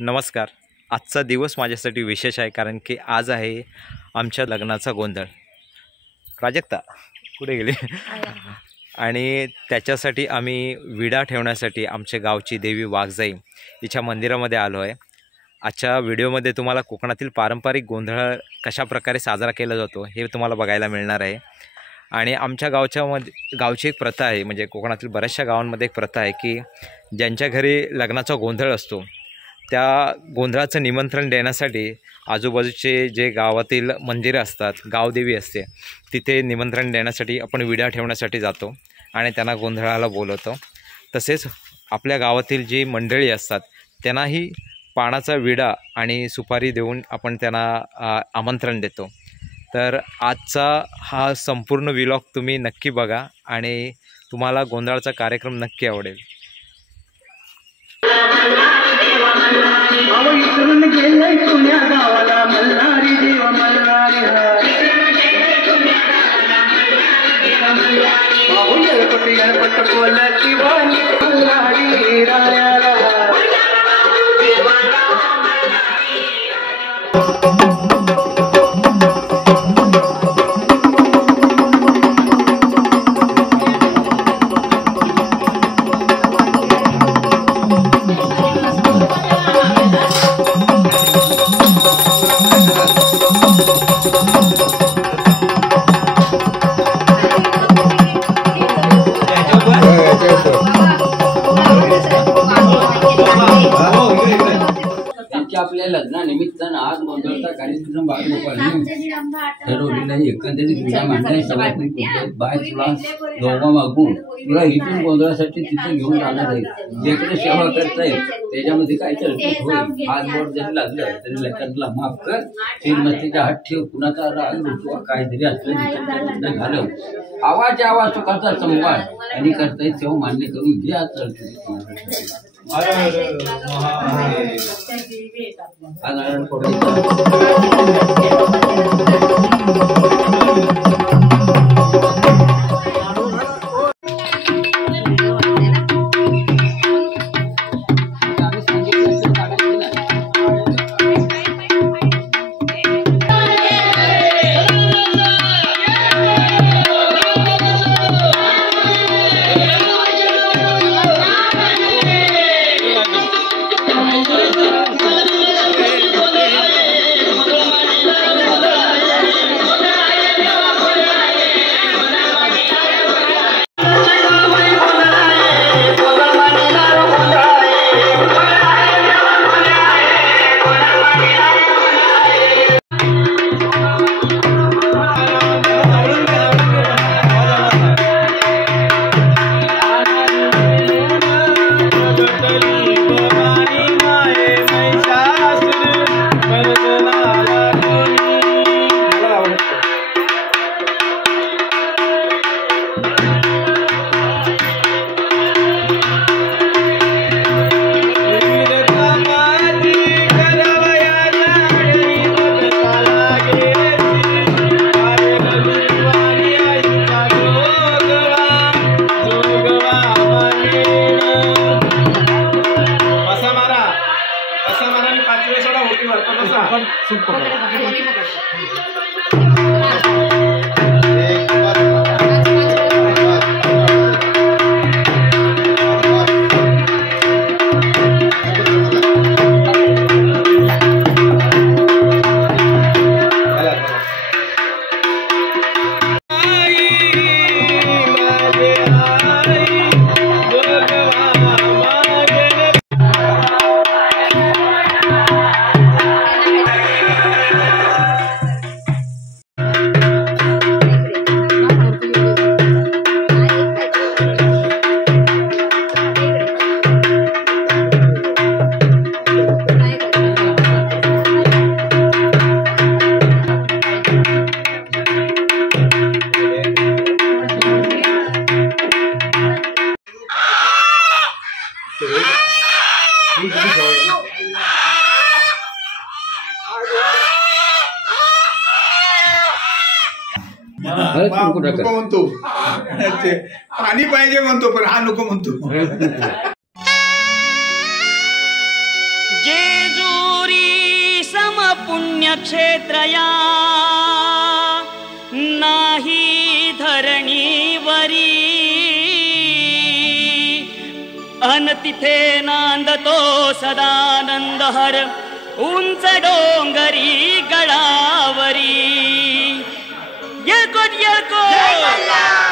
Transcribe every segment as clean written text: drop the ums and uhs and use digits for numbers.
नमस्कार. आजचा दिवस माझ्यासाठी विशेष आहे कारण की आज आहे आमच्या लग्नाचा गोंधळ. प्राजक्ता कुठे गेली? आणि त्याच्यासाठी आम्ही विडा ठेवण्यासाठी आमच्या गावची देवी वाघजाई हिच्या मंदिरामध्ये आलो आहे. आजच्या व्हिडिओमध्ये तुम्हाला कोकणातील पारंपरिक गोंधळ कशा प्रकारे साजरा केला जातो हे तुम्हाला बघायला मिळणार आहे. आणि आमच्या गावची एक प्रथा आहे, म्हणजे कोकणातील बऱ्याचशा गावांमध्ये एक प्रथा आहे की ज्यांच्या घरी लग्नाचा गोंधळ असतो त्या गोंधळाचं निमंत्रण देण्यासाठी आजूबाजूचे जे गावातील मंदिरं असतात, गावदेवी असते, तिथे निमंत्रण देण्यासाठी आपण विडा ठेवण्यासाठी जातो आणि त्यांना गोंधळाला बोलवतो. तसेच आपल्या गावातील जी मंडळी असतात त्यांनाही पानाचा विडा आणि सुपारी देऊन आपण त्यांना आमंत्रण देतो. तर आजचा हा संपूर्ण व्लॉग तुम्ही नक्की बघा आणि तुम्हाला गोंधळाचा कार्यक्रम नक्की आवडेल. आपल्या लग्नानिमित्तानं आज गोंधळचा कार्यक्रम ठरवलेला आहे. एकंदरीत विडा मांडण्या सभापती बाय तुला दोघा मागून तुला इथून गोंधळासाठी तिथे घेऊन जाणार आहे. जेकडे सेवा करतायत त्याच्यामध्ये काय तरतूद होईल. हात बोट जरी लागलं तरी लग्नाला माफ कर. श्रीमतीचा हात ठेव. कुणाचा राग रुसवा काहीतरी असलं घालव. आवाज सुखाचा संवाद आणि करतायत तेव्हा मान्य करून घ्या. नको म्हणतो, पाणी पाहिजे म्हणतो पण हा नको म्हणतो. पुण्यक्षेत्रया नाही धरणीवरी अन तिथे नांदतो सदानंद हर उंच डोंगरी गडावरी येळकोट येळकोट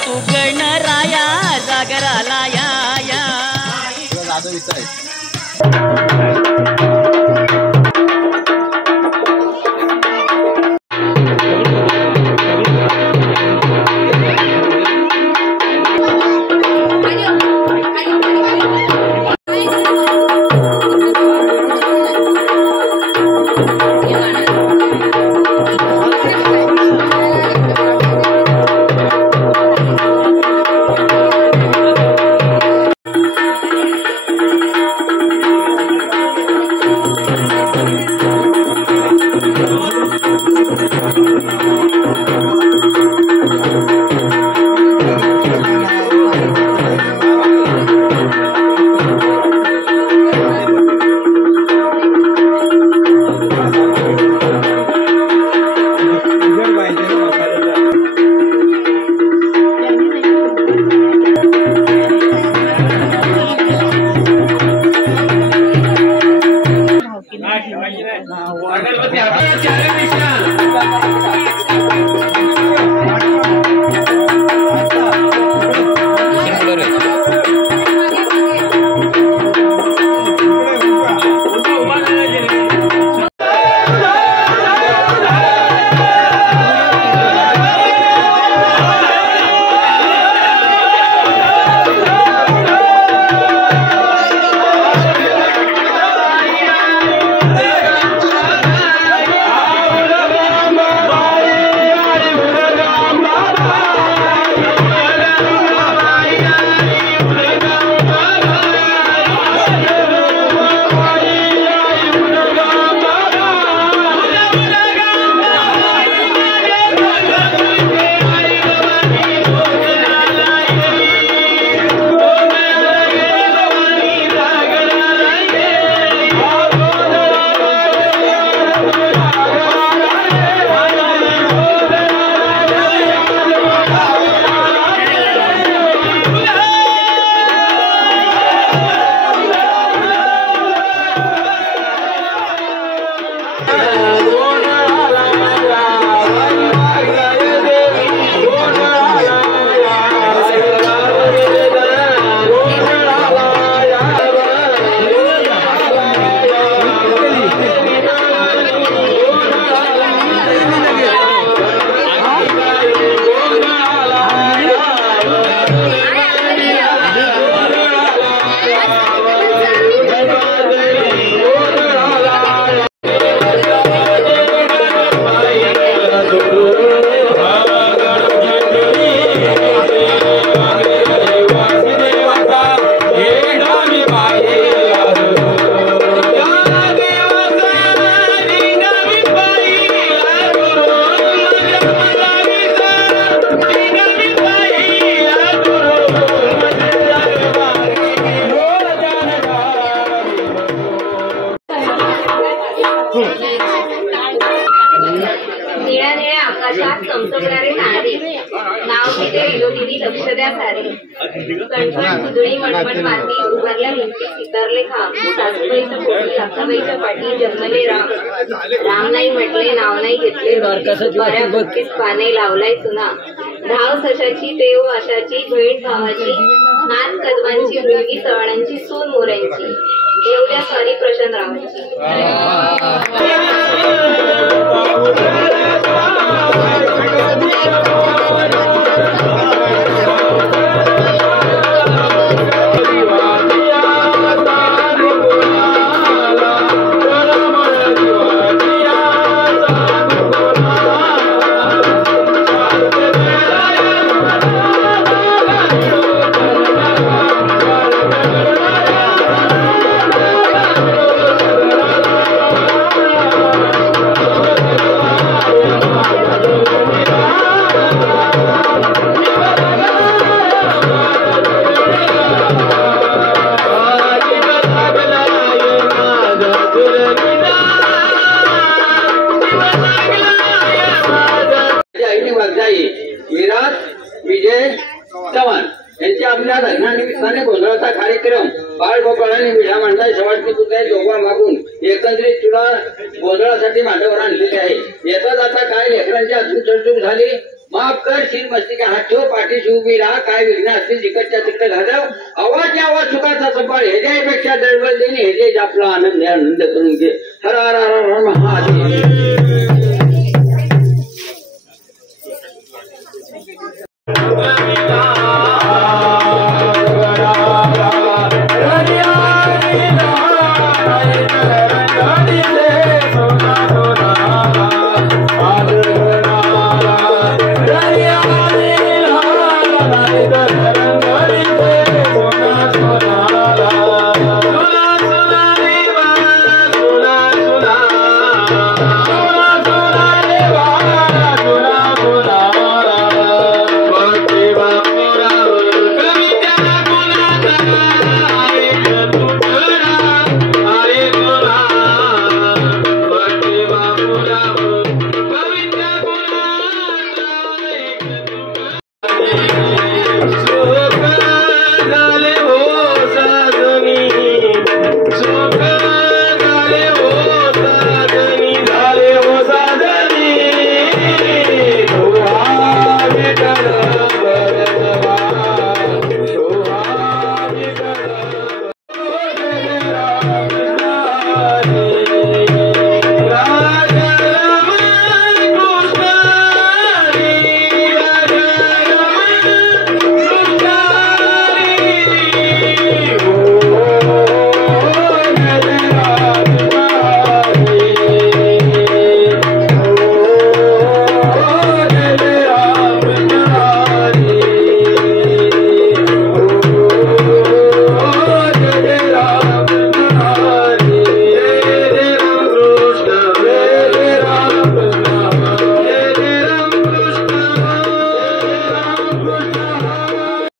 तू गणराया जागराला या चमचमणारे नारे नाव तिथे विनोदिनी लक्ष द्या सारे कणकण कुदळी मणमण माती उभारल्या भिंती सितारले खांब सासूबाईच्या पोटी अक्काबाईच्या पाठी जन्मले राम राम नाही म्हटले नाव नाही घेतले बऱ्या भक्तीस पाने लावलाय चुना धाव सशाची देव आशाची बहीण भावाची नाच कदमांची मुलगी चव्हाणांची सून मोऱ्यांची देवल्या स्वारी प्रशांत रावांची आणि गोंधळाचा कार्यक्रम बाळगोपाळ आणि विढा मंडळ सवाटणी पुतळे दोघा मागून एकंदरीत तुला गोंधळासाठी मांडवर आणलेले आहे. येता जाता काय लेकरांची अजून चढचूक झाली माफ कर. शिर मस्तिका हात ठेव, पाठीशी उभी राहा. काय विघ्न असतील जिकडच्या तिकडे घालव. आवाज आवाज सुखाचा संपाळ. ह्याच्यापेक्षा दळबळ देणे हे जे आपला आनंद करून घे. हर हर हर हर महादेव.